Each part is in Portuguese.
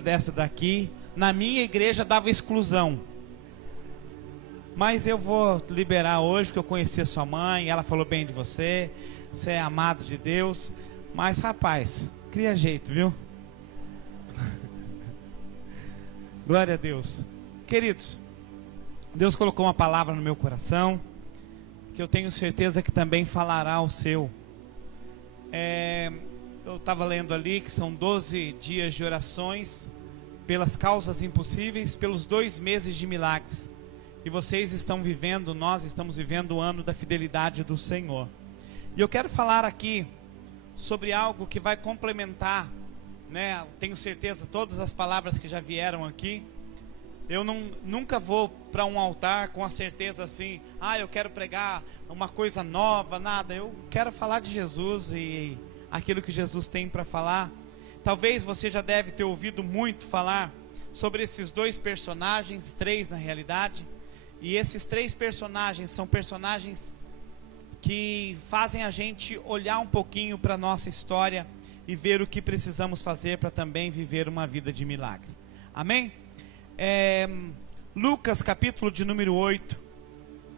dessa daqui, na minha igreja dava exclusão. Mas eu vou liberar hoje, porque eu conheci a sua mãe, ela falou bem de você, você é amado de Deus. Mas rapaz, cria jeito, viu? Glória a Deus. Queridos, Deus colocou uma palavra no meu coração, que eu tenho certeza que também falará ao seu. Eu estava lendo ali que são 12 dias de orações pelas causas impossíveis, pelos 2 meses de milagres. E vocês estão vivendo, nós estamos vivendo o ano da fidelidade do Senhor. E eu quero falar aqui sobre algo que vai complementar, né? Tenho certeza, todas as palavras que já vieram aqui. Eu nunca vou para um altar com a certeza assim, eu quero pregar uma coisa nova, nada. Eu quero falar de Jesus e aquilo que Jesus tem para falar. Talvez você já deve ter ouvido muito falar sobre esses 2 personagens, 3 na realidade. E esses 3 personagens são personagens que fazem a gente olhar um pouquinho para a nossa história e ver o que precisamos fazer para também viver uma vida de milagre. Amém? Lucas capítulo de número 8,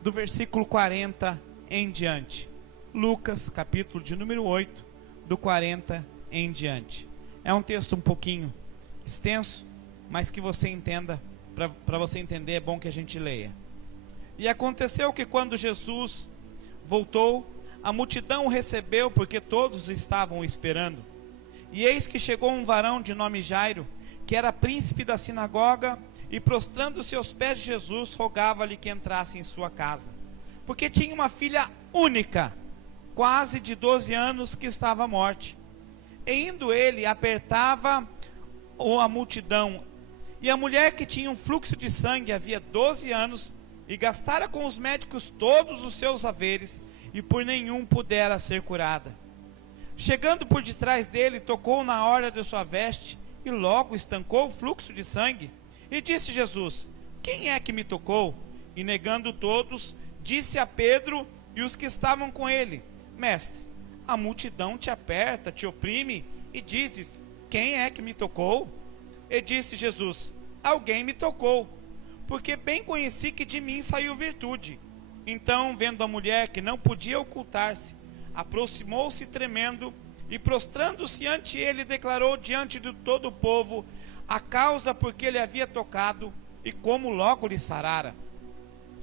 do versículo 40 em diante. Lucas capítulo de número 8, do 40 em diante. É um texto um pouquinho extenso, mas que você entenda, para você entender é bom que a gente leia. E aconteceu que quando Jesus voltou, a multidão o recebeu, porque todos estavam esperando. E eis que chegou um varão de nome Jairo, que era príncipe da sinagoga, e prostrando-se aos pés de Jesus, rogava-lhe que entrasse em sua casa, porque tinha uma filha única, quase de 12 anos, que estava à morte. E indo ele, apertava a multidão, e a mulher que tinha um fluxo de sangue havia 12 anos, e gastara com os médicos todos os seus haveres, e por nenhum pudera ser curada. Chegando por detrás dele, tocou na orla de sua veste, e logo estancou o fluxo de sangue. E disse Jesus: quem é que me tocou? E negando todos, disse a Pedro e os que estavam com ele: Mestre, a multidão te aperta, te oprime, e dizes: quem é que me tocou? E disse Jesus: alguém me tocou, porque bem conheci que de mim saiu virtude. Então, vendo a mulher que não podia ocultar-se, aproximou-se tremendo, e prostrando-se ante ele, declarou diante de todo o povo a causa por que ele havia tocado, e como logo lhe sarara.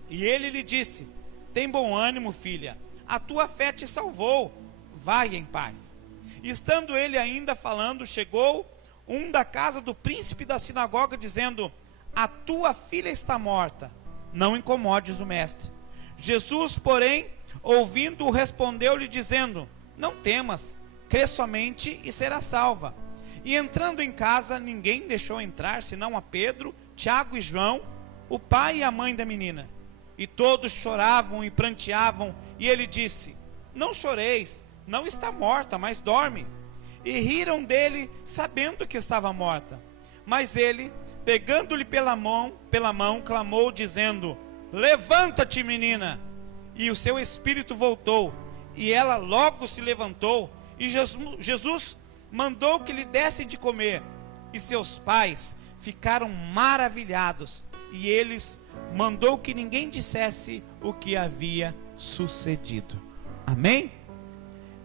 E ele lhe disse: tem bom ânimo, filha, a tua fé te salvou, vai em paz. E estando ele ainda falando, chegou um da casa do príncipe da sinagoga, dizendo: a tua filha está morta, não incomodes o mestre. Jesus, porém, ouvindo-o, respondeu-lhe dizendo: não temas, crê somente e será salva. E entrando em casa, ninguém deixou entrar, senão a Pedro, Tiago e João, o pai e a mãe da menina. E todos choravam e pranteavam, e ele disse: não choreis, não está morta, mas dorme. E riram dele, sabendo que estava morta. Mas ele, pegando-lhe pela mão, clamou, dizendo: levanta-te, menina. E o seu espírito voltou, e ela logo se levantou, e Jesus mandou que lhe dessem de comer. E seus pais ficaram maravilhados, e eles mandou que ninguém dissesse o que havia sucedido. Amém?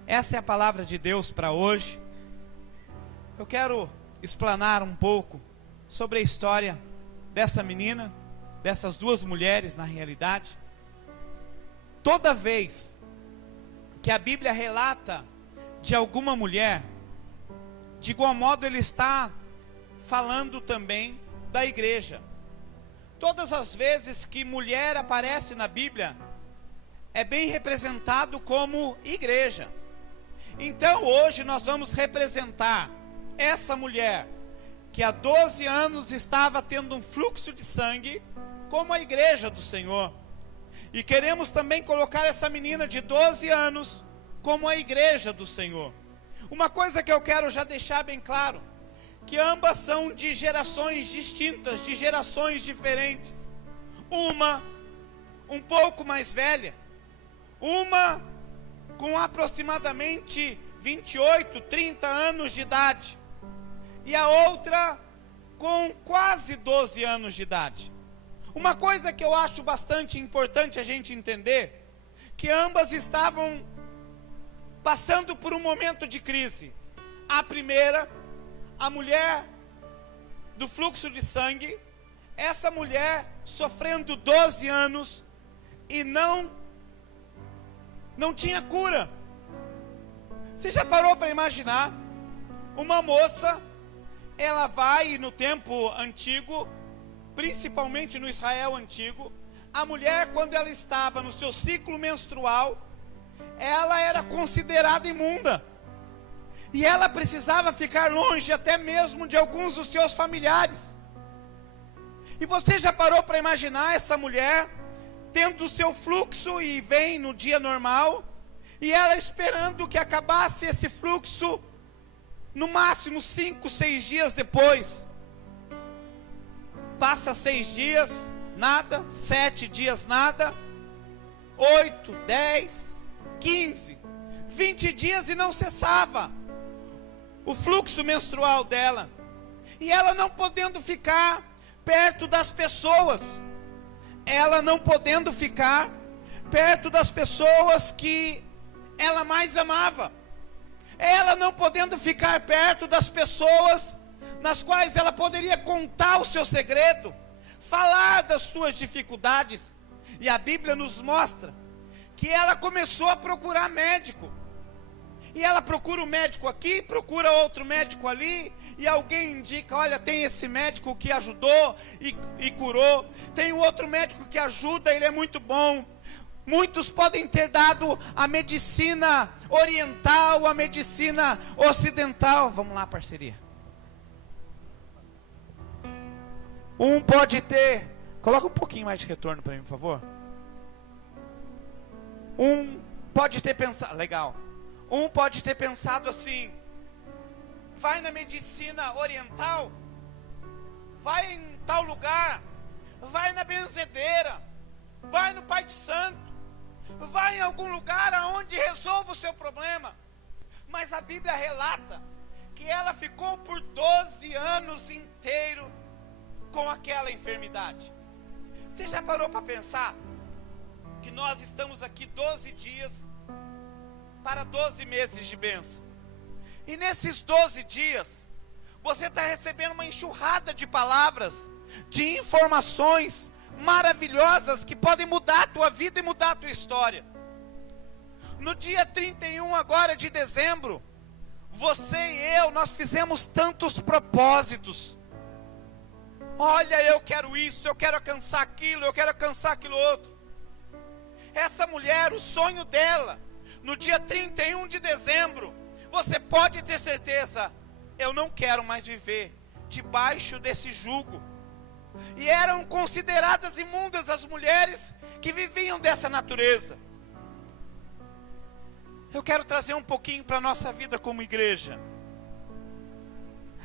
Essa é a palavra de Deus para hoje. Eu quero explanar um pouco sobre a história dessa menina, dessas 2 mulheres na realidade. Toda vez que a Bíblia relata de alguma mulher, de igual modo ele está falando também da igreja. Todas as vezes que mulher aparece na Bíblia, é bem representado como igreja. Então hoje nós vamos representar essa mulher que há 12 anos estava tendo um fluxo de sangue, como a igreja do Senhor. E queremos também colocar essa menina de 12 anos como a igreja do Senhor. Uma coisa que eu quero já deixar bem claro, que ambas são de gerações distintas, de gerações diferentes. Uma um pouco mais velha, uma com aproximadamente 28, 30 anos de idade, e a outra com quase 12 anos de idade. Uma coisa que eu acho bastante importante a gente entender, que ambas estavam passando por um momento de crise. A primeira, a mulher do fluxo de sangue, essa mulher sofrendo 12 anos e não tinha cura. Você já parou para imaginar? Uma moça, ela vai no tempo antigo, principalmente no Israel antigo, a mulher, quando ela estava no seu ciclo menstrual, ela era considerada imunda. E ela precisava ficar longe até mesmo de alguns dos seus familiares. E você já parou para imaginar essa mulher tendo o seu fluxo e vem no dia normal, e ela esperando que acabasse esse fluxo no máximo 5, 6 dias depois. Passa 6 dias, nada, 7 dias, nada, 8, 10, 15, 20 dias e não cessava o fluxo menstrual dela. E ela não podendo ficar perto das pessoas, ela não podendo ficar perto das pessoas que ela mais amava, ela não podendo ficar perto das pessoas nas quais ela poderia contar o seu segredo, falar das suas dificuldades. E a Bíblia nos mostra que ela começou a procurar médico. E ela procura um médico aqui, procura outro médico ali, e alguém indica, olha, tem esse médico que ajudou e curou, tem um outro médico que ajuda, ele é muito bom. Muitos podem ter dado a medicina oriental, a medicina ocidental. Vamos lá, parceria. Um pode ter, coloca um pouquinho mais de retorno para mim, por favor. Um pode ter pensado, legal. Um pode ter pensado assim: vai na medicina oriental, vai em tal lugar, vai na benzedeira, vai no Pai de Santo, vai em algum lugar aonde resolva o seu problema. Mas a Bíblia relata que ela ficou por 12 anos inteiros com aquela enfermidade. Você já parou para pensar que nós estamos aqui 12 dias para 12 meses de bênção? E nesses 12 dias, você está recebendo uma enxurrada de palavras, de informações maravilhosas que podem mudar a tua vida e mudar a tua história. No dia 31 agora de dezembro, você e eu, nós fizemos tantos propósitos. Olha, eu quero isso, eu quero alcançar aquilo, eu quero alcançar aquilo outro. Essa mulher, o sonho dela, no dia 31 de dezembro, você pode ter certeza, eu não quero mais viver debaixo desse jugo. E eram consideradas imundas as mulheres que viviam dessa natureza. Eu quero trazer um pouquinho para a nossa vida como igreja.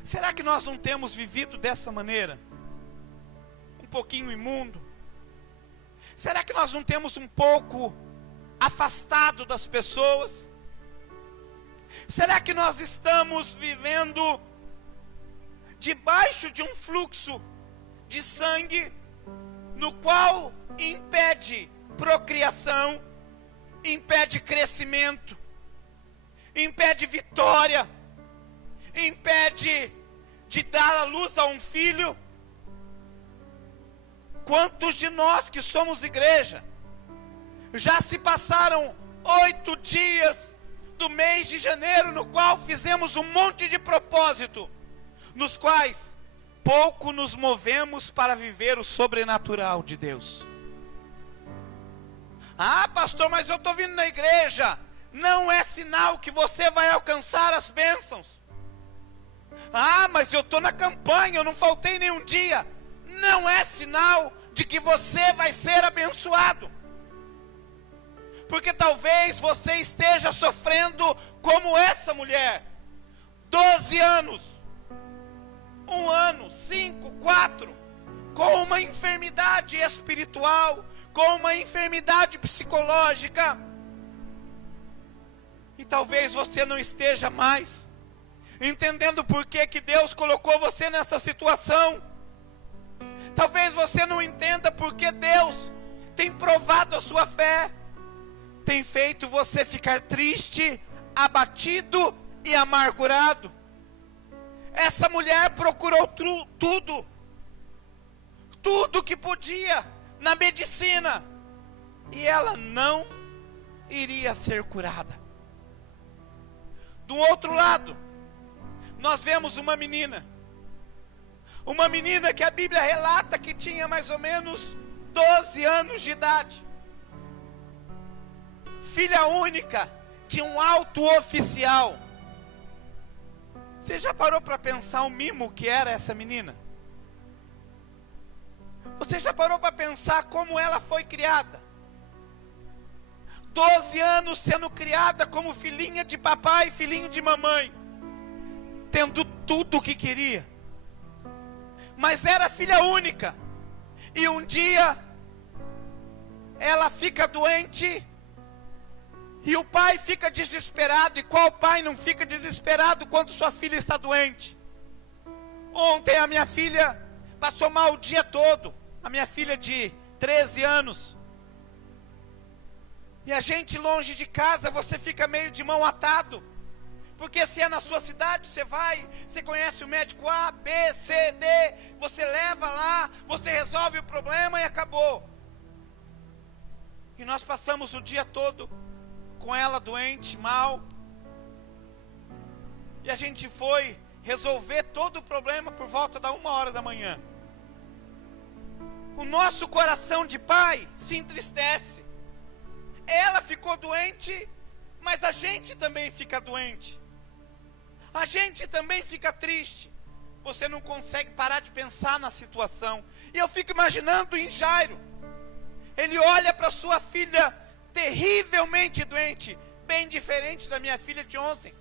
Será que nós não temos vivido dessa maneira? Um pouquinho imundo? Será que nós não temos um pouco afastado das pessoas? Será que nós estamos vivendo debaixo de um fluxo de sangue no qual impede procriação, impede crescimento, impede vitória, impede de dar a luz a um filho? Quantos de nós que somos igreja, já se passaram 8 dias do mês de janeiro, no qual fizemos um monte de propósito, nos quais pouco nos movemos para viver o sobrenatural de Deus. Ah, pastor, mas eu estou vindo na igreja. Não é sinal que você vai alcançar as bênçãos. Ah, mas eu estou na campanha, eu não faltei nenhum dia. Não é sinal de que você vai ser abençoado. Porque talvez você esteja sofrendo como essa mulher. 12 anos. 1 ano, 5, 4. Com uma enfermidade espiritual, com uma enfermidade psicológica. E talvez você não esteja mais entendendo por que Deus colocou você nessa situação. Talvez você não entenda porque Deus tem provado a sua fé, tem feito você ficar triste, abatido e amargurado. Essa mulher procurou tudo que podia na medicina, e ela não iria ser curada. Do outro lado, nós vemos uma menina que a Bíblia relata que tinha mais ou menos 12 anos de idade, filha única de um alto oficial. Você já parou para pensar o mimo que era essa menina? Você já parou para pensar como ela foi criada? 12 anos sendo criada como filhinha de papai e filhinho de mamãe, tendo tudo o que queria, mas era filha única. E um dia ela fica doente e o pai fica desesperado. E qual pai não fica desesperado quando sua filha está doente? Ontem a minha filha passou mal o dia todo, a minha filha de 13 anos. E a gente longe de casa, você fica meio de mão atado. Porque se é na sua cidade, você vai, você conhece o médico A, B, C, D, você leva lá, você resolve o problema e acabou. E nós passamos o dia todo com ela doente, mal. E a gente foi resolver todo o problema por volta da 1h da manhã. O nosso coração de pai se entristece. Ela ficou doente, mas a gente também fica doente. A gente também fica triste. Você não consegue parar de pensar na situação. E eu fico imaginando em Jairo. Ele olha para sua filha terrivelmente doente, bem diferente da minha filha de ontem.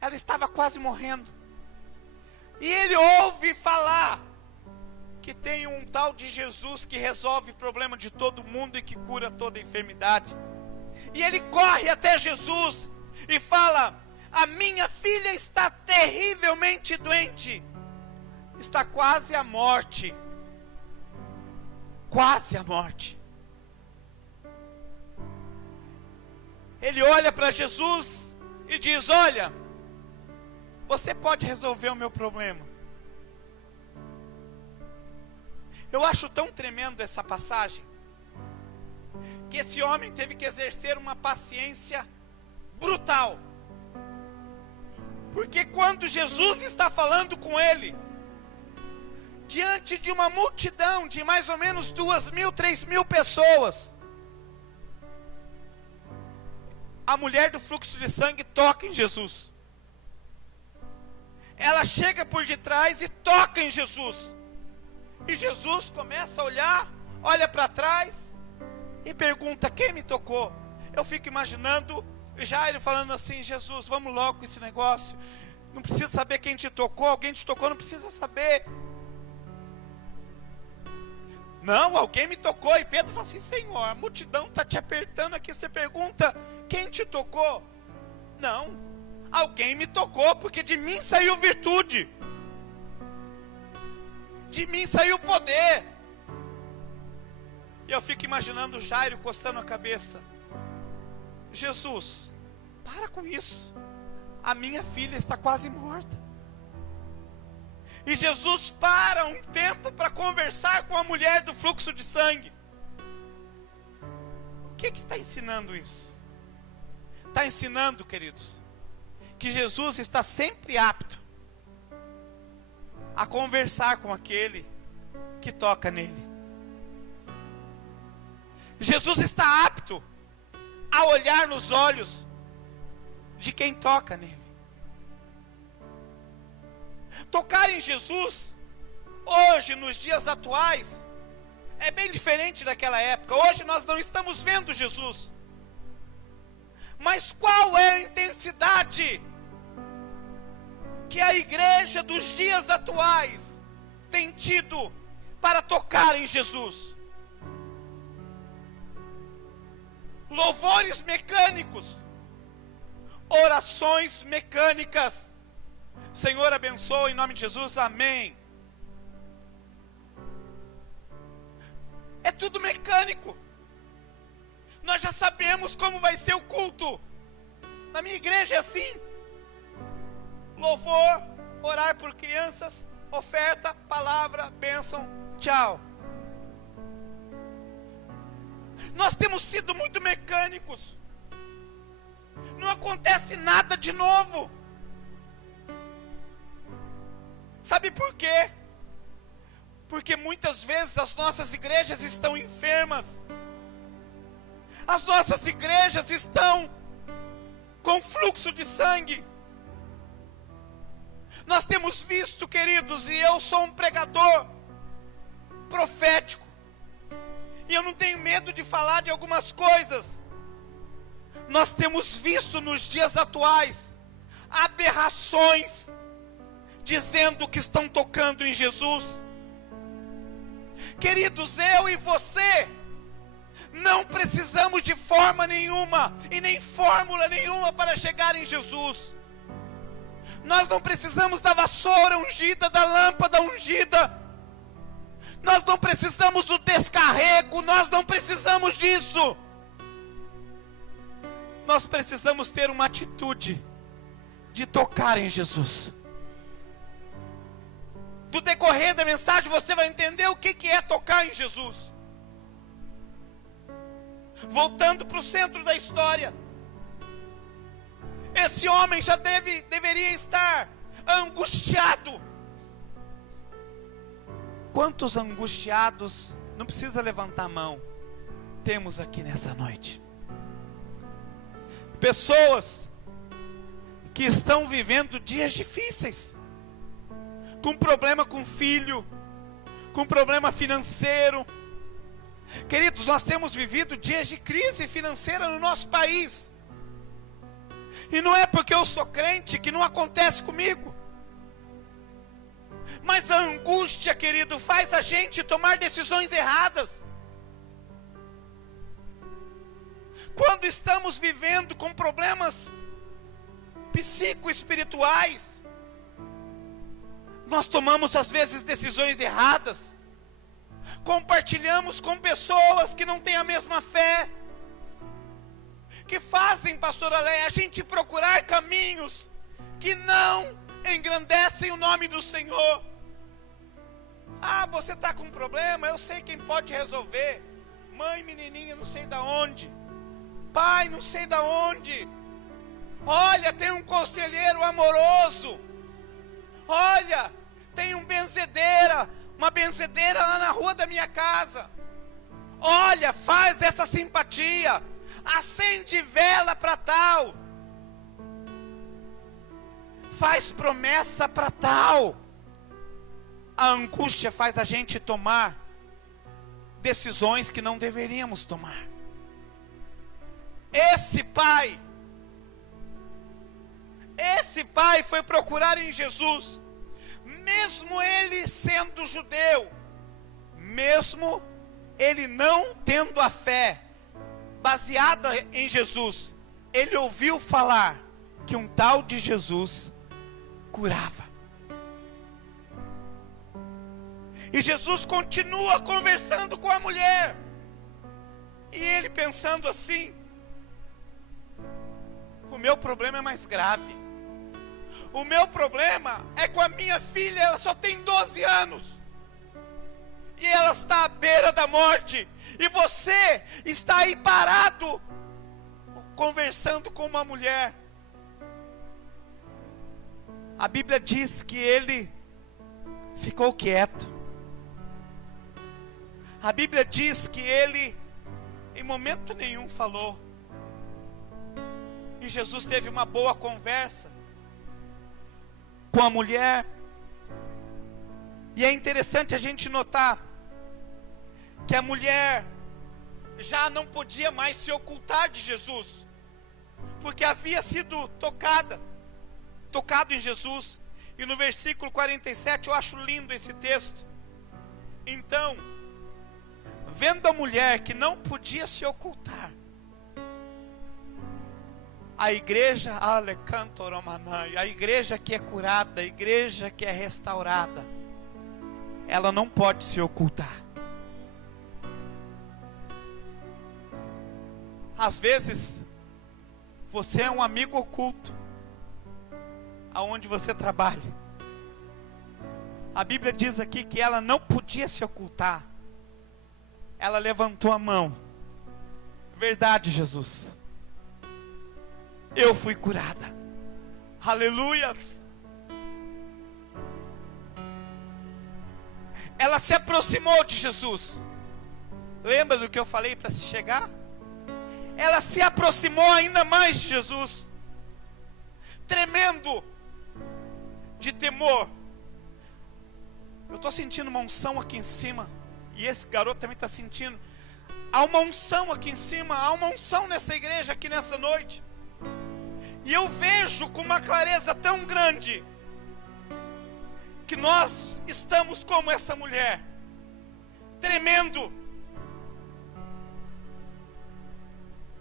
Ela estava quase morrendo. E ele ouve falar que tem um tal de Jesus que resolve o problema de todo mundo e que cura toda enfermidade. E ele corre até Jesus e fala: a minha filha está terrivelmente doente, está quase à morte. Quase à morte. Ele olha para Jesus e diz: olha, você pode resolver o meu problema. Eu acho tão tremendo essa passagem, que esse homem teve que exercer uma paciência brutal. Porque quando Jesus está falando com ele, diante de uma multidão de mais ou menos 2.000, 3.000 pessoas, a mulher do fluxo de sangue toca em Jesus. Ela chega por detrás e toca em Jesus. E Jesus começa a olhar, olha para trás e pergunta: quem me tocou? Eu fico imaginando Jairo falando assim: Jesus, vamos logo com esse negócio. Não precisa saber quem te tocou. Alguém te tocou, não precisa saber. Não, alguém me tocou. E Pedro fala assim: Senhor, a multidão está te apertando aqui. Você pergunta: quem te tocou? Não, alguém me tocou, porque de mim saiu virtude, de mim saiu poder. E eu fico imaginando Jairo coçando a cabeça: Jesus, para com isso, a minha filha está quase morta. E Jesus para um tempo para conversar com a mulher do fluxo de sangue. O que está ensinando isso? Está ensinando, queridos, que Jesus está sempre apto a conversar com aquele que toca nele. Jesus está apto a olhar nos olhos de quem toca nele. Tocar em Jesus, hoje, nos dias atuais, é bem diferente daquela época. Hoje nós não estamos vendo Jesus. Mas qual é a intensidade que a igreja dos dias atuais tem tido para tocar em Jesus? Louvores mecânicos, orações mecânicas. Senhor, abençoa em nome de Jesus, amém. É tudo mecânico. Nós já sabemos como vai ser o culto. Na minha igreja é assim: louvor, orar por crianças, oferta, palavra, bênção, tchau. Nós temos sido muito mecânicos. Não acontece nada de novo. Sabe por quê? Porque muitas vezes as nossas igrejas estão enfermas. As nossas igrejas estão com fluxo de sangue. Nós temos visto, queridos, e eu sou um pregador profético, e eu não tenho medo de falar de algumas coisas. Nós temos visto nos dias atuais aberrações dizendo que estão tocando em Jesus. Queridos, eu e você não precisamos de forma nenhuma e nem fórmula nenhuma para chegar em Jesus. Nós não precisamos da vassoura ungida, da lâmpada ungida. Nós não precisamos do descarrego, nós não precisamos disso. Nós precisamos ter uma atitude de tocar em Jesus. Do decorrer da mensagem você vai entender o que é tocar em Jesus. Voltando para o centro da história, esse homem já deveria estar angustiado. Quantos angustiados, não precisa levantar a mão, temos aqui nessa noite? Pessoas que estão vivendo dias difíceis, com problema com filho, com problema financeiro. Queridos, nós temos vivido dias de crise financeira no nosso país. E não é porque eu sou crente que não acontece comigo. Mas a angústia, querido, faz a gente tomar decisões erradas. Quando estamos vivendo com problemas psicoespirituais, nós tomamos às vezes decisões erradas. Compartilhamos com pessoas que não têm a mesma fé, que fazem, pastora Leia, a gente procurar caminhos que não engrandecem o nome do Senhor. Ah, você está com um problema, eu sei quem pode resolver. Mãe, menininha, não sei da onde. Pai, não sei da onde. Olha, tem um conselheiro amoroso. Olha, tem uma benzedeira lá na rua da minha casa. Olha, faz essa simpatia. Acende vela para tal. Faz promessa para tal. A angústia faz a gente tomar decisões que não deveríamos tomar. Esse pai foi procurar em Jesus, mesmo ele sendo judeu, mesmo ele não tendo a fé baseada em Jesus, ele ouviu falar que um tal de Jesus curava. E Jesus continua conversando com a mulher, e ele pensando assim: o meu problema é mais grave. O meu problema é com a minha filha, ela só tem 12 anos. E ela está à beira da morte. E você está aí parado, conversando com uma mulher. A Bíblia diz que ele ficou quieto. A Bíblia diz que ele, em momento nenhum, falou. E Jesus teve uma boa conversa com a mulher. E é interessante a gente notar que a mulher já não podia mais se ocultar de Jesus, porque havia sido tocado em Jesus. E no versículo 47, eu acho lindo esse texto. Então, vendo a mulher que não podia se ocultar, A igreja, a igreja que é curada, a igreja que é restaurada, ela não pode se ocultar. Às vezes, você é um amigo oculto, aonde você trabalha. A Bíblia diz aqui que ela não podia se ocultar. Ela levantou a mão. Verdade, Jesus. Eu fui curada. Aleluias. Ela se aproximou de Jesus. Lembra do que eu falei para se chegar? Ela se aproximou ainda mais de Jesus, tremendo de temor. Eu estou sentindo uma unção aqui em cima, e esse garoto também está sentindo. Há uma unção aqui em cima, há uma unção nessa igreja aqui nessa noite. E eu vejo com uma clareza tão grande, que nós estamos como essa mulher, tremendo.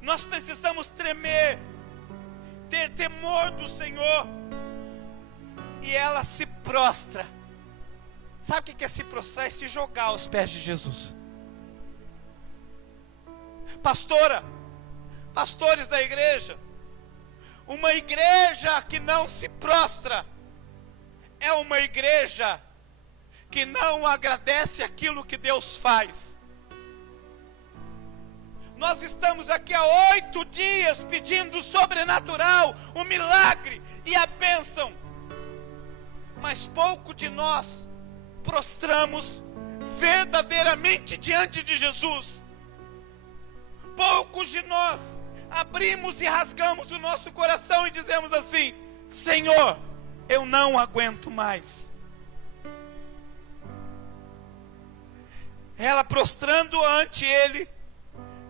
Nós precisamos tremer, ter temor do Senhor. E ela se prostra. Sabe o que é se prostrar? É se jogar aos pés de Jesus. Pastora, pastores da igreja, uma igreja que não se prostra é uma igreja que não agradece aquilo que Deus faz. Nós estamos aqui há 8 dias pedindo o sobrenatural, o milagre e a bênção. Mas pouco de nós prostramos verdadeiramente diante de Jesus. Poucos de nós abrimos e rasgamos o nosso coração e dizemos assim: Senhor, eu não aguento mais. Ela, prostrando ante Ele,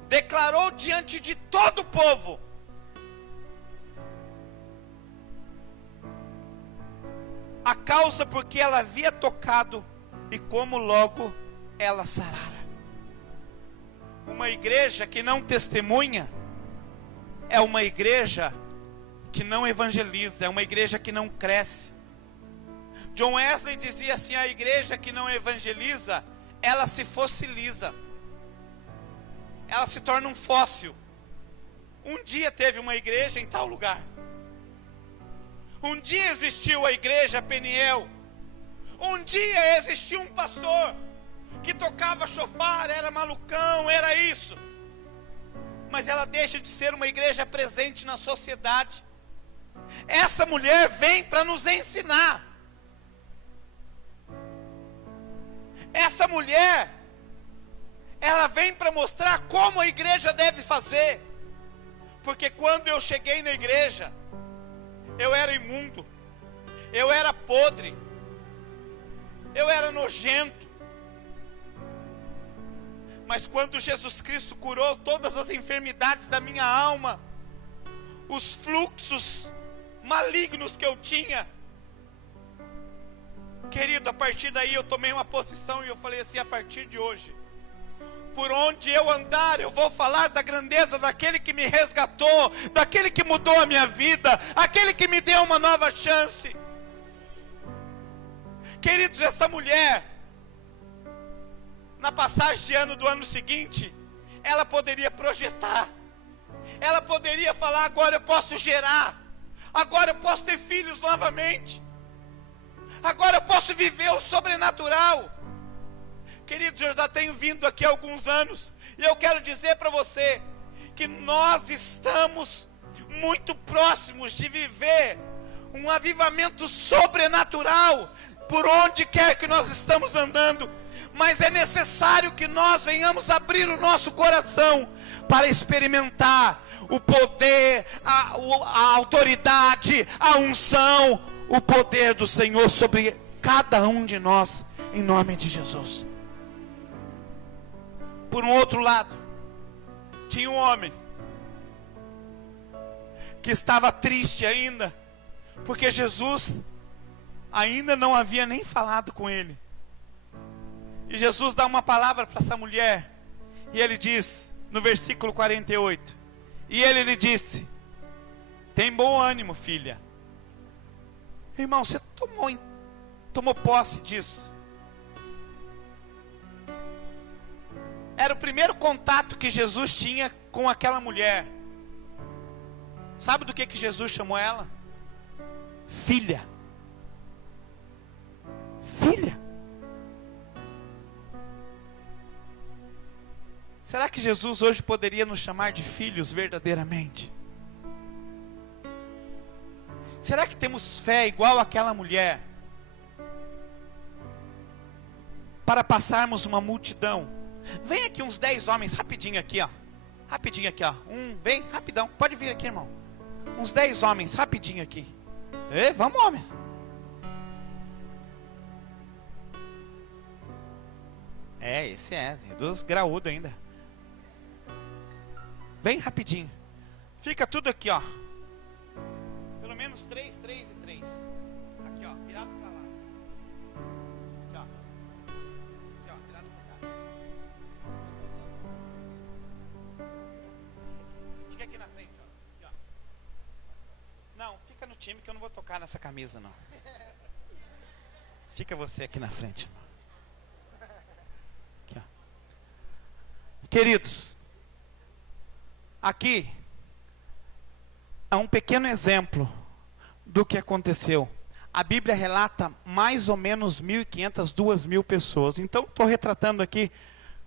declarou diante de todo o povo: a causa porque ela havia tocado e como logo ela sarara. Uma igreja que não testemunha é uma igreja que não evangeliza, é uma igreja que não cresce. John Wesley dizia assim: a igreja que não evangeliza, ela se fossiliza, ela se torna um fóssil. Um dia teve uma igreja em tal lugar. Um dia existiu a igreja Peniel. Um dia existiu um pastor que tocava chofar, era malucão, era isso. Mas ela deixa de ser uma igreja presente na sociedade. Essa mulher vem para nos ensinar. Essa mulher, ela vem para mostrar como a igreja deve fazer. Porque quando eu cheguei na igreja, eu era imundo, eu era podre, eu era nojento. Mas quando Jesus Cristo curou todas as enfermidades da minha alma, os fluxos malignos que eu tinha, querido, a partir daí eu tomei uma posição e eu falei assim: a partir de hoje, por onde eu andar, eu vou falar da grandeza daquele que me resgatou, daquele que mudou a minha vida, aquele que me deu uma nova chance. Queridos, essa mulher, na passagem de ano do ano seguinte, ela poderia projetar, ela poderia falar: agora eu posso gerar, agora eu posso ter filhos novamente, agora eu posso viver o sobrenatural. Queridos, eu já tenho vindo aqui há alguns anos, e eu quero dizer para você, que nós estamos muito próximos de viver um avivamento sobrenatural, por onde quer que nós estamos andando. Mas é necessário que nós venhamos abrir o nosso coração, para experimentar o poder, a autoridade, a unção, o poder do Senhor sobre cada um de nós, em nome de Jesus. Por um outro lado, tinha um homem que estava triste ainda, porque Jesus ainda não havia nem falado com ele. E Jesus dá uma palavra para essa mulher, e ele diz, no versículo 48, e ele lhe disse: Tem bom ânimo, filha. Irmão, você tomou posse disso. Era o primeiro contato que Jesus tinha com aquela mulher. Sabe do que Jesus chamou ela? Filha. Filha. Será que Jesus hoje poderia nos chamar de filhos verdadeiramente? Será que temos fé igual àquela mulher para passarmos uma multidão? Vem aqui uns 10 homens, rapidinho aqui, ó. Rapidinho aqui, ó. Vem, rapidão. Pode vir aqui, irmão. Uns 10 homens, rapidinho aqui. Vamos, homens. Esse é dos graúdos ainda. Vem rapidinho. Fica tudo aqui, ó. Pelo menos 3, 3 e 3. Aqui, ó, virado pra lá. Aqui, ó. Aqui, ó, virado pra cá. Fica aqui na frente, ó. Aqui, ó. Não, fica no time que eu não vou tocar nessa camisa, não. Fica você aqui na frente, irmão. Aqui, ó. Queridos, aqui é um pequeno exemplo do que aconteceu. A Bíblia relata mais ou menos 1.500, 2.000 pessoas. Então, estou retratando aqui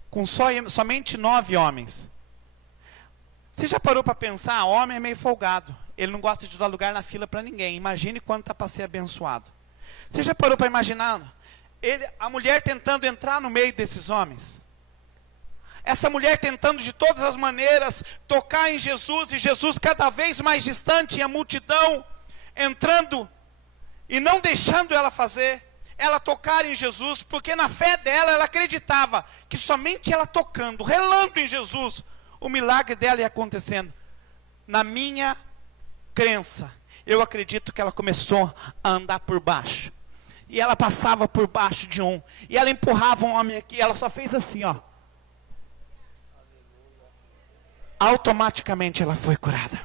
com somente 9 homens. Você já parou para pensar? Homem é meio folgado. Ele não gosta de dar lugar na fila para ninguém. Imagine quanto está para ser abençoado. Você já parou para imaginar a mulher tentando entrar no meio desses homens? Essa mulher tentando de todas as maneiras tocar em Jesus, e Jesus cada vez mais distante, e a multidão entrando e não deixando ela fazer, ela tocar em Jesus, porque na fé dela, ela acreditava que somente ela tocando, relando em Jesus, o milagre dela ia acontecendo. Na minha crença, eu acredito que ela começou a andar por baixo, e ela passava por baixo de um, e ela empurrava um homem aqui, ela só fez assim, ó. Automaticamente ela foi curada.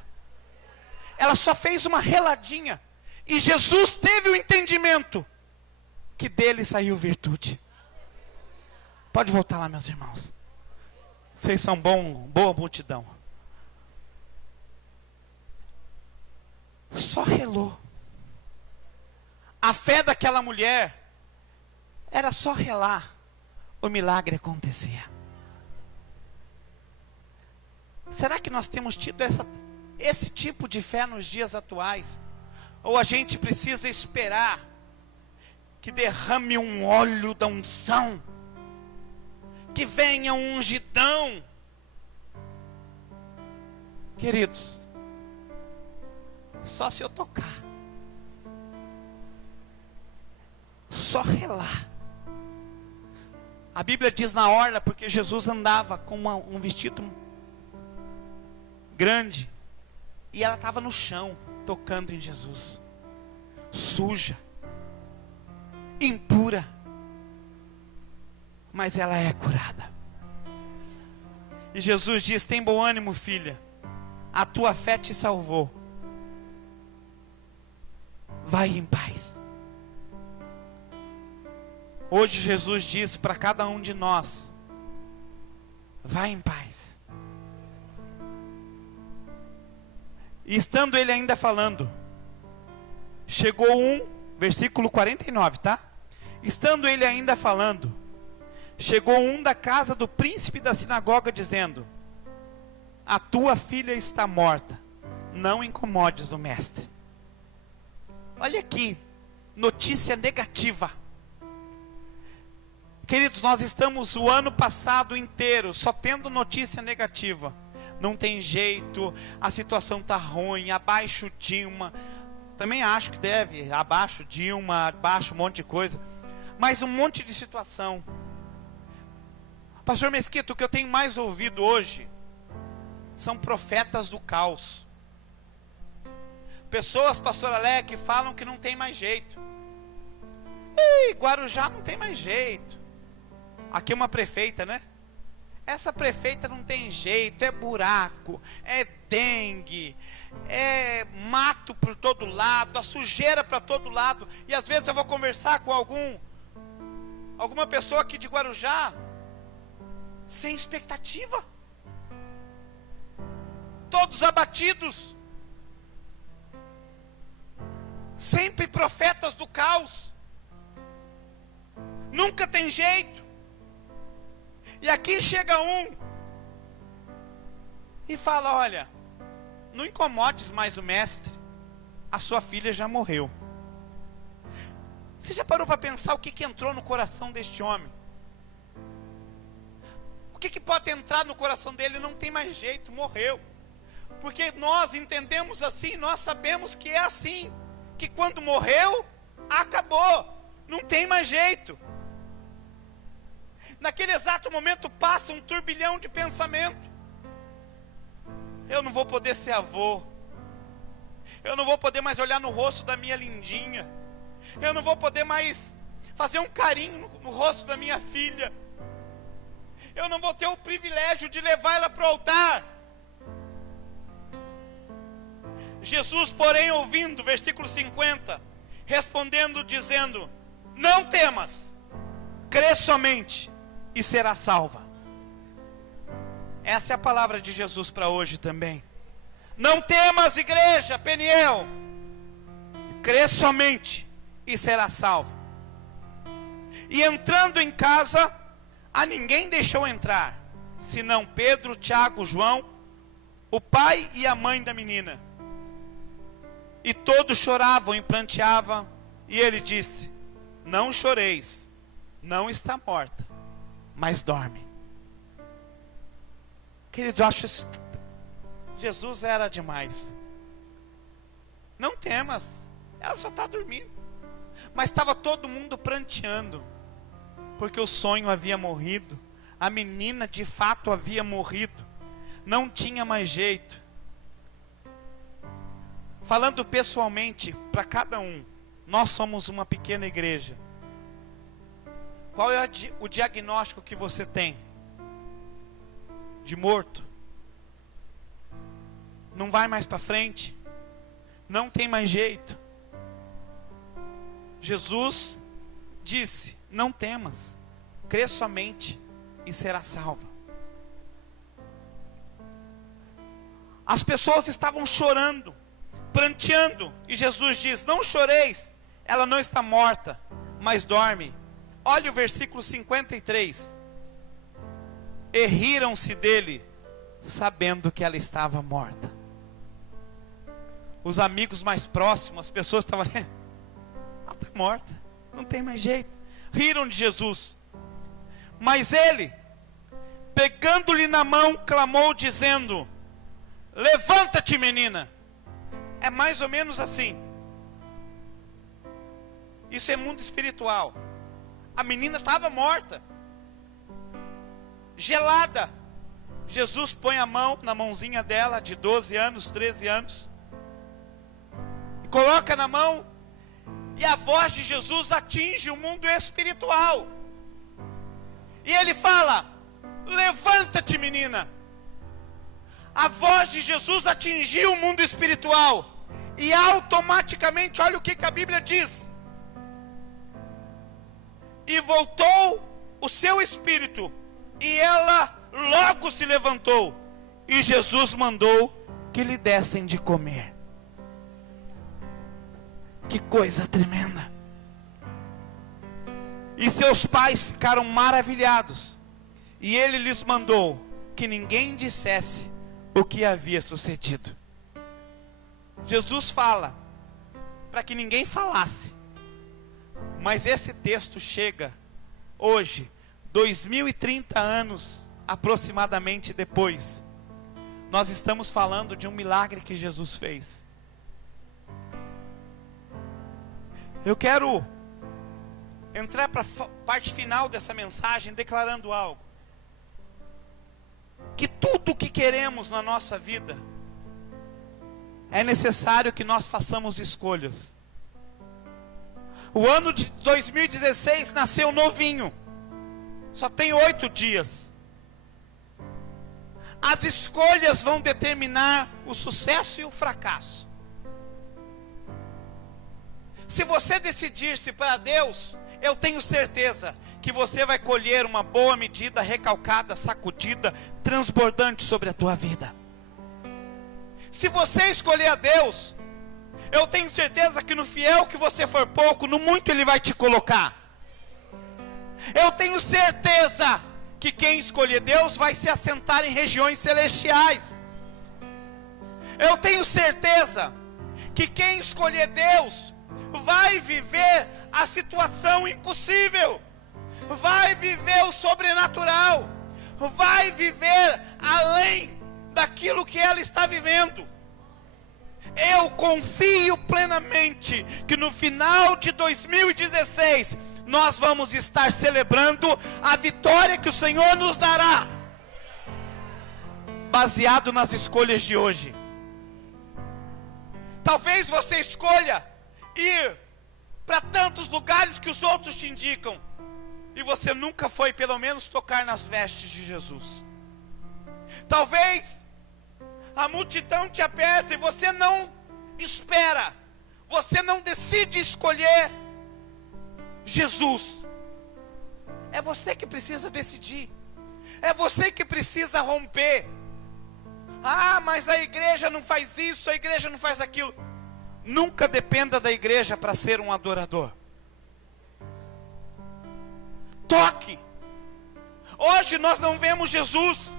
Ela só fez uma reladinha, e Jesus teve o entendimento que dele saiu virtude. Pode voltar lá, meus irmãos. Vocês são boa multidão. Só relou. A fé daquela mulher era só relar, o milagre acontecia. Será que nós temos tido esse tipo de fé nos dias atuais? Ou a gente precisa esperar que derrame um óleo da unção, que venha um ungidão? Queridos, só se eu tocar, só relar. A Bíblia diz na orla, porque Jesus andava com um vestido grande, e ela estava no chão, tocando em Jesus, suja, impura, mas ela é curada. E Jesus diz: tem bom ânimo, filha, a tua fé te salvou, vai em paz. Hoje Jesus diz para cada um de nós: vai em paz. E estando ele ainda falando, chegou versículo 49, tá? Estando ele ainda falando, chegou da casa do príncipe da sinagoga, dizendo: a tua filha está morta, não incomodes o mestre. Olha aqui, notícia negativa. Queridos, nós estamos o ano passado inteiro só tendo notícia negativa. Não tem jeito, a situação está ruim, abaixo Dilma. Também acho que deve, abaixo Dilma, abaixo um monte de coisa. Mas um monte de situação. Pastor Mesquita, o que eu tenho mais ouvido hoje são profetas do caos. Pessoas, pastor Alé, que falam que não tem mais jeito. Ei, Guarujá não tem mais jeito. Aqui é uma prefeita, né? essa prefeita não tem jeito, é buraco, é dengue, é mato por todo lado, a sujeira para todo lado. E às vezes eu vou conversar com alguma pessoa aqui de Guarujá, sem expectativa, todos abatidos, sempre profetas do caos, nunca tem jeito. E aqui chega um e fala: olha, não incomodes mais o mestre, a sua filha já morreu. Você já parou para pensar o que entrou no coração deste homem? O que pode entrar no coração dele? Não tem mais jeito, morreu. Porque nós entendemos assim, nós sabemos que é assim, que quando morreu, acabou, não tem mais jeito. Naquele exato momento passa um turbilhão de pensamento. Eu não vou poder ser avô, eu não vou poder mais olhar no rosto da minha lindinha, eu não vou poder mais fazer um carinho no rosto da minha filha, eu não vou ter o privilégio de levar ela para o altar. Jesus, porém, ouvindo, versículo 50, respondendo, dizendo: não temas, crê somente e será salva. Essa é a palavra de Jesus para hoje também. Não temas, igreja, Peniel, crê somente e será salva. E entrando em casa, a ninguém deixou entrar, senão Pedro, Tiago, João, o pai e a mãe da menina. E todos choravam e pranteavam. E ele disse: não choreis, não está morta, mas dorme. Queridos, eu acho que Jesus era demais. Não temas, ela só está dormindo. Mas estava todo mundo pranteando, porque o sonho havia morrido, a menina de fato havia morrido, não tinha mais jeito. Falando pessoalmente para cada um, nós somos uma pequena igreja. Qual é o diagnóstico que você tem? De morto? Não vai mais para frente? Não tem mais jeito? Jesus disse: não temas, crê somente e será salva. As pessoas estavam chorando, pranteando, e Jesus diz: não choreis, ela não está morta, mas dorme. Olha o versículo 53. E riram-se dele, sabendo que ela estava morta. Os amigos mais próximos, as pessoas estavam ali: ela está morta, não tem mais jeito. Riram de Jesus. Mas ele, pegando-lhe na mão, clamou dizendo: levanta-te, menina. É mais ou menos assim. Isso é mundo espiritual. A menina estava morta, gelada. Jesus põe a mão na mãozinha dela, de 12 anos, 13 anos, e coloca na mão, e a voz de Jesus atinge o mundo espiritual. E ele fala: levanta-te, menina. A voz de Jesus atingiu o mundo espiritual, e automaticamente, olha o que a Bíblia diz: e voltou o seu espírito, e ela logo se levantou, e Jesus mandou que lhe dessem de comer. Que coisa tremenda! E seus pais ficaram maravilhados, e ele lhes mandou que ninguém dissesse o que havia sucedido. Jesus fala para que ninguém falasse, mas esse texto chega hoje, 2030 anos aproximadamente depois. Nós estamos falando de um milagre que Jesus fez. Eu quero entrar para a parte final dessa mensagem declarando algo: que tudo o que queremos na nossa vida, é necessário que nós façamos escolhas. O ano de 2016 nasceu novinho, só tem 8 dias. As escolhas vão determinar o sucesso e o fracasso. Se você decidir-se para Deus, eu tenho certeza que você vai colher uma boa medida, recalcada, sacudida, transbordante sobre a tua vida. Se você escolher a Deus, eu tenho certeza que no fiel que você for pouco, no muito Ele vai te colocar. Eu tenho certeza que quem escolher Deus vai se assentar em regiões celestiais. Eu tenho certeza que quem escolher Deus vai viver a situação impossível, vai viver o sobrenatural, vai viver além daquilo que ela está vivendo. Eu confio plenamente que no final de 2016 nós vamos estar celebrando a vitória que o Senhor nos dará, baseado nas escolhas de hoje. Talvez você escolha ir para tantos lugares que os outros te indicam, e você nunca foi pelo menos tocar nas vestes de Jesus. Talvez a multidão te aperta e você não espera, você não decide escolher Jesus. É você que precisa decidir, é você que precisa romper. Ah, mas a igreja não faz isso, a igreja não faz aquilo. Nunca dependa da igreja para ser um adorador. Toque. Hoje nós não vemos Jesus,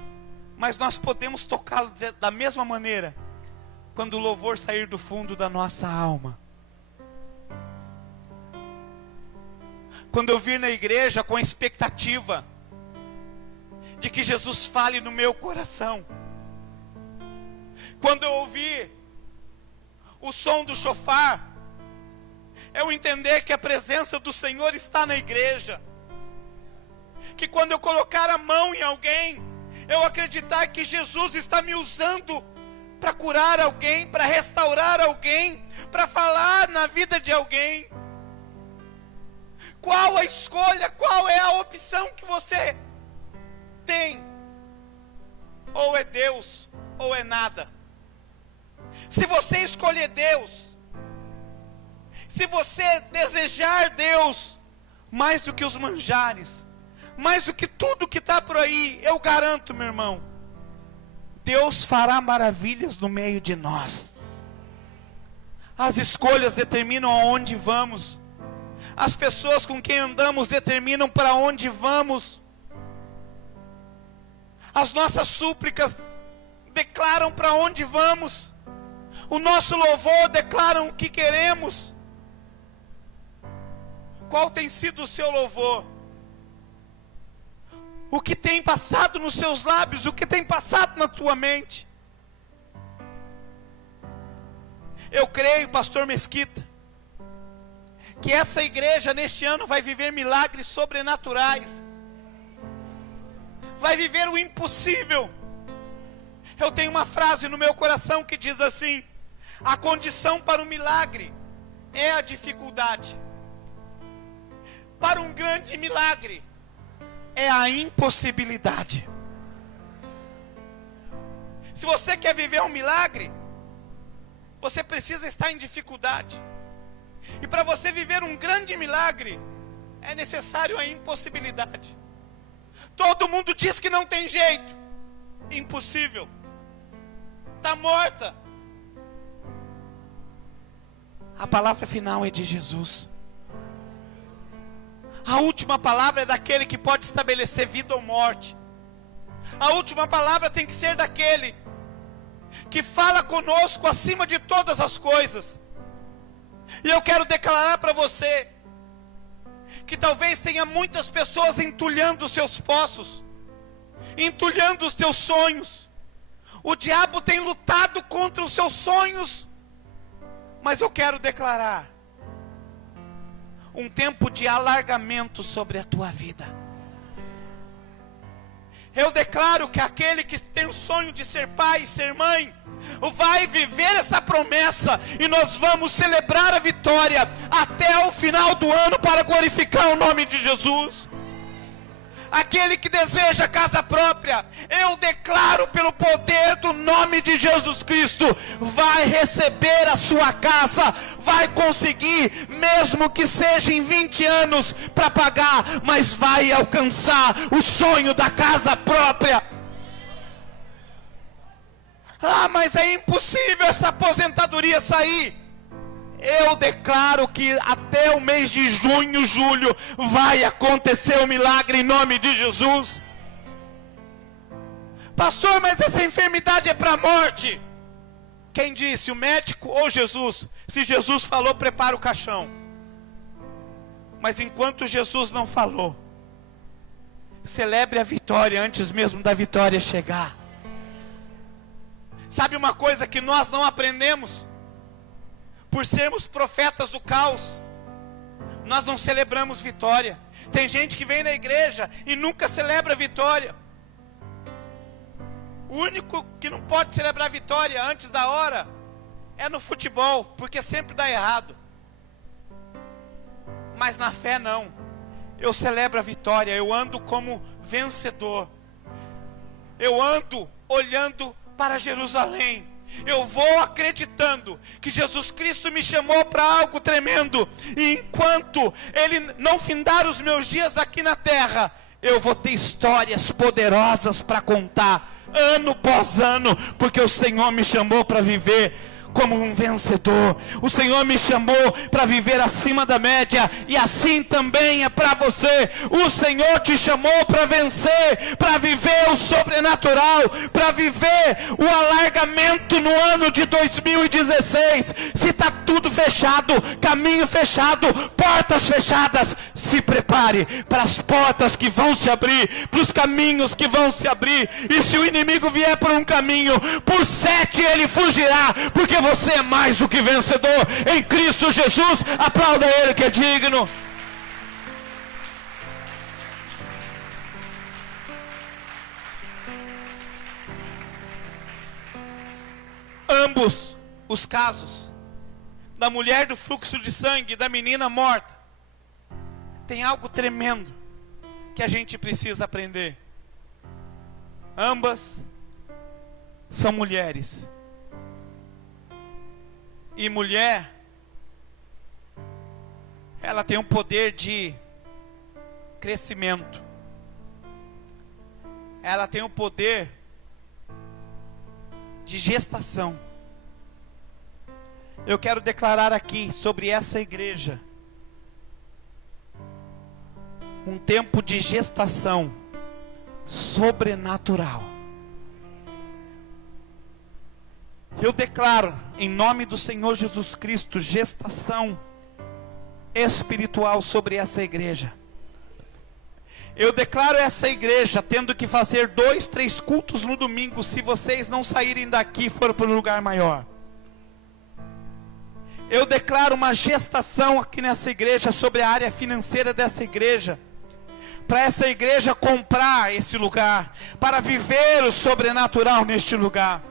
mas nós podemos tocá-lo da mesma maneira, quando o louvor sair do fundo da nossa alma. Quando eu vir na igreja com a expectativa de que Jesus fale no meu coração. Quando eu ouvir o som do chofar, eu entender que a presença do Senhor está na igreja. Que quando eu colocar a mão em alguém, eu acreditar que Jesus está me usando para curar alguém, para restaurar alguém, para falar na vida de alguém. Qual a escolha, qual é a opção que você tem? Ou é Deus, ou é nada. Se você escolher Deus, se você desejar Deus mais do que os manjares, mais do que tudo que está por aí, eu garanto, meu irmão, Deus fará maravilhas no meio de nós. As escolhas determinam aonde vamos. As pessoas com quem andamos determinam para onde vamos. As nossas súplicas declaram para onde vamos. O nosso louvor declara o que queremos. Qual tem sido o seu louvor? O que tem passado nos seus lábios? O que tem passado na tua mente? Eu creio, pastor Mesquita, que essa igreja neste ano vai viver milagres sobrenaturais. Vai viver o impossível. Eu tenho uma frase no meu coração que diz assim: a condição para o milagre é a dificuldade. Para um grande milagre é a impossibilidade. Se você quer viver um milagre, você precisa estar em dificuldade. E para você viver um grande milagre, é necessário a impossibilidade. Todo mundo diz que não tem jeito. Impossível. Está morta. A palavra final é de Jesus. A última palavra é daquele que pode estabelecer vida ou morte. A última palavra tem que ser daquele que fala conosco acima de todas as coisas. E eu quero declarar para você que talvez tenha muitas pessoas entulhando os seus poços, entulhando os teus sonhos. O diabo tem lutado contra os seus sonhos, mas eu quero declarar um tempo de alargamento sobre a tua vida. Eu declaro que aquele que tem o sonho de ser pai e ser mãe vai viver essa promessa, e nós vamos celebrar a vitória até o final do ano para glorificar o nome de Jesus. aquele que deseja casa própria, eu declaro pelo poder do nome de Jesus Cristo, vai receber a sua casa, vai conseguir, mesmo que seja em 20 anos para pagar, mas vai alcançar o sonho da casa própria. Ah, mas é impossível essa aposentadoria sair. Eu declaro que até o mês de junho, julho, vai acontecer o milagre em nome de Jesus. Pastor, mas essa enfermidade é para a morte. Quem disse, o médico ou Jesus? Se Jesus falou, prepara o caixão. Mas enquanto Jesus não falou, celebre a vitória antes mesmo da vitória chegar. Sabe uma coisa que nós não aprendemos? Por sermos profetas do caos, nós não celebramos vitória. Tem gente que vem na igreja e nunca celebra vitória. O único que não pode celebrar vitória antes da hora é no futebol, porque sempre dá errado. Mas na fé não. Eu celebro a vitória, eu ando como vencedor. Eu ando olhando para Jerusalém. Eu vou acreditando que Jesus Cristo me chamou para algo tremendo. E enquanto Ele não findar os meus dias aqui na terra, eu vou ter histórias poderosas para contar, ano após ano, porque o Senhor me chamou para viver como um vencedor. O Senhor me chamou para viver acima da média, e assim também é para você. O Senhor te chamou para vencer, para viver o sobrenatural, para viver o alargamento no ano de 2016. Se está tudo fechado, caminho fechado, portas fechadas, se prepare para as portas que vão se abrir, para os caminhos que vão se abrir. E se o inimigo vier por um caminho, por 7 ele fugirá, porque você é mais do que vencedor em Cristo Jesus. Aplauda Ele que é digno. Ambos os casos, da mulher do fluxo de sangue, da menina morta, tem algo tremendo que a gente precisa aprender. Ambas são mulheres. E mulher, ela tem um poder de crescimento. Ela tem um poder de gestação. Eu quero declarar aqui sobre essa igreja um tempo de gestação sobrenatural. Eu declaro, em nome do Senhor Jesus Cristo, gestação espiritual sobre essa igreja. Eu declaro essa igreja tendo que fazer 2, 3 cultos no domingo, se vocês não saírem daqui e forem para um lugar maior. Eu declaro uma gestação aqui nessa igreja sobre a área financeira dessa igreja, para essa igreja comprar esse lugar, para viver o sobrenatural neste lugar.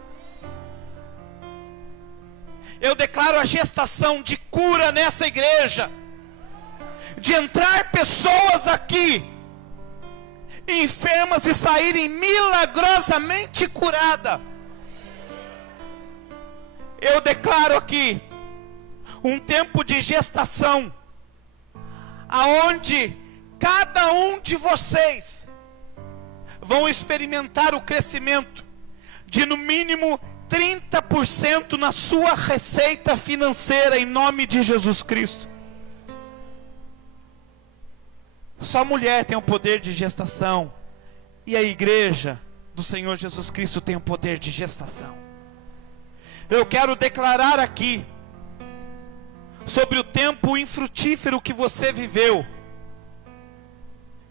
Eu declaro a gestação de cura nessa igreja, de entrar pessoas aqui enfermas e saírem milagrosamente curadas. Eu declaro aqui um tempo de gestação, aonde cada um de vocês vão experimentar o crescimento de no mínimo 30% na sua receita financeira, em nome de Jesus Cristo. Só mulher tem o poder de gestação, e a igreja do Senhor Jesus Cristo tem o poder de gestação. Eu quero declarar aqui sobre o tempo infrutífero que você viveu,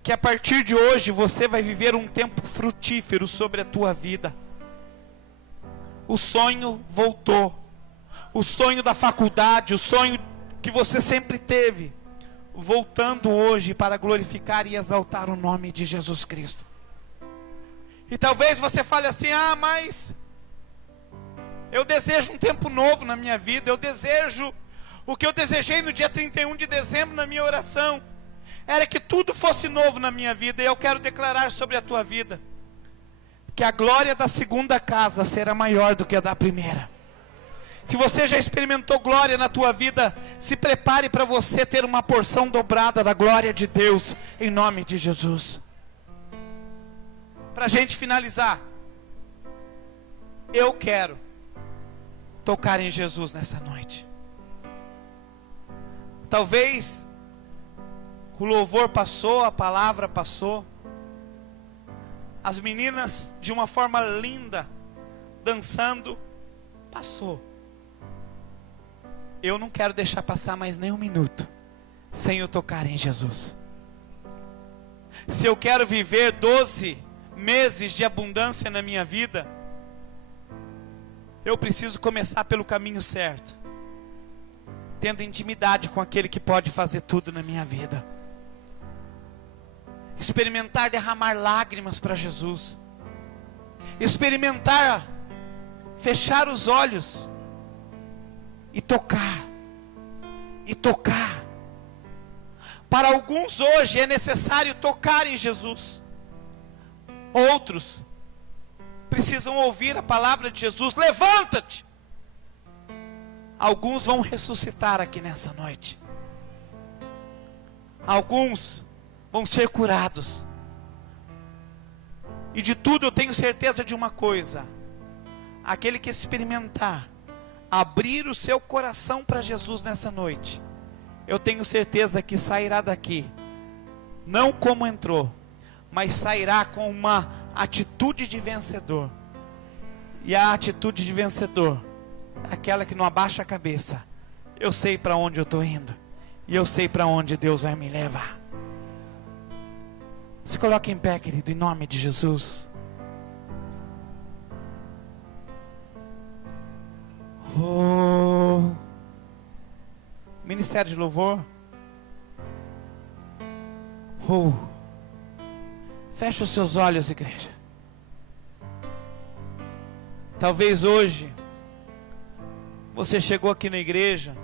que a partir de hoje você vai viver um tempo frutífero sobre a tua vida. O sonho voltou, o sonho da faculdade, o sonho que você sempre teve, voltando hoje para glorificar e exaltar o nome de Jesus Cristo. E talvez você fale assim: ah, mas eu desejo um tempo novo na minha vida, eu desejo o que eu desejei no dia 31 de dezembro na minha oração. era que tudo fosse novo na minha vida. E eu quero declarar sobre a tua vida que a glória da segunda casa será maior do que a da primeira. Se você já experimentou glória na tua vida, se prepare para você ter uma porção dobrada da glória de Deus, em nome de Jesus. Para a gente finalizar, eu quero tocar em Jesus nessa noite. Talvez o louvor passou, a palavra passou, as meninas de uma forma linda, dançando, passou. Eu não quero deixar passar mais nem um minuto sem eu tocar em Jesus. Se eu quero viver 12 meses de abundância na minha vida, eu preciso começar pelo caminho certo, tendo intimidade com aquele que pode fazer tudo na minha vida. Experimentar derramar lágrimas para Jesus. Experimentar fechar os olhos e tocar. E tocar. Para alguns hoje é necessário tocar em Jesus. Outros precisam ouvir a palavra de Jesus. Levanta-te. Alguns vão ressuscitar aqui nessa noite. Alguns vão ser curados. E de tudo eu tenho certeza de uma coisa: aquele que experimentar abrir o seu coração para Jesus nessa noite, eu tenho certeza que sairá daqui não como entrou, mas sairá com uma atitude de vencedor. E a atitude de vencedor é aquela que não abaixa a cabeça. Eu sei para onde eu estou indo, e eu sei para onde Deus vai me levar. Se coloque em pé, querido, em nome de Jesus. Oh, Ministério de Louvor. Oh, feche os seus olhos, igreja. Talvez hoje você chegou aqui na igreja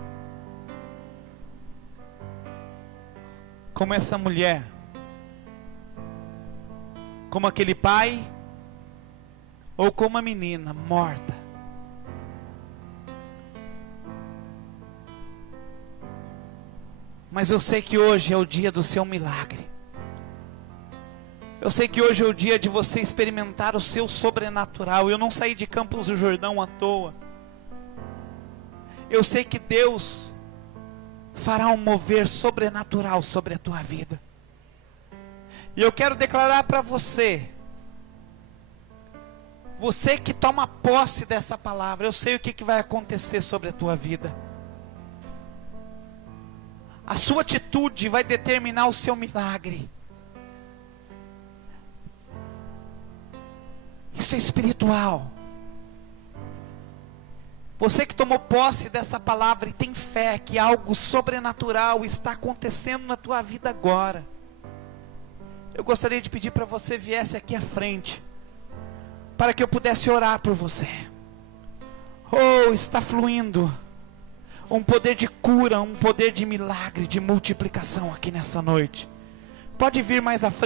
como essa mulher, como aquele pai, ou como a menina morta. Mas eu sei que hoje é o dia do seu milagre. Eu sei que hoje é o dia de você experimentar o seu sobrenatural. Eu não saí de Campos do Jordão à toa. Eu sei que Deus fará um mover sobrenatural sobre a tua vida. E eu quero declarar para você, você que toma posse dessa palavra, eu sei o que vai acontecer sobre a tua vida. A sua atitude vai determinar o seu milagre. Isso é espiritual. Você que tomou posse dessa palavra e tem fé que algo sobrenatural está acontecendo na tua vida agora, eu gostaria de pedir para você viesse aqui à frente, para que eu pudesse orar por você. Oh, está fluindo um poder de cura, um poder de milagre, de multiplicação aqui nessa noite. Pode vir mais à frente.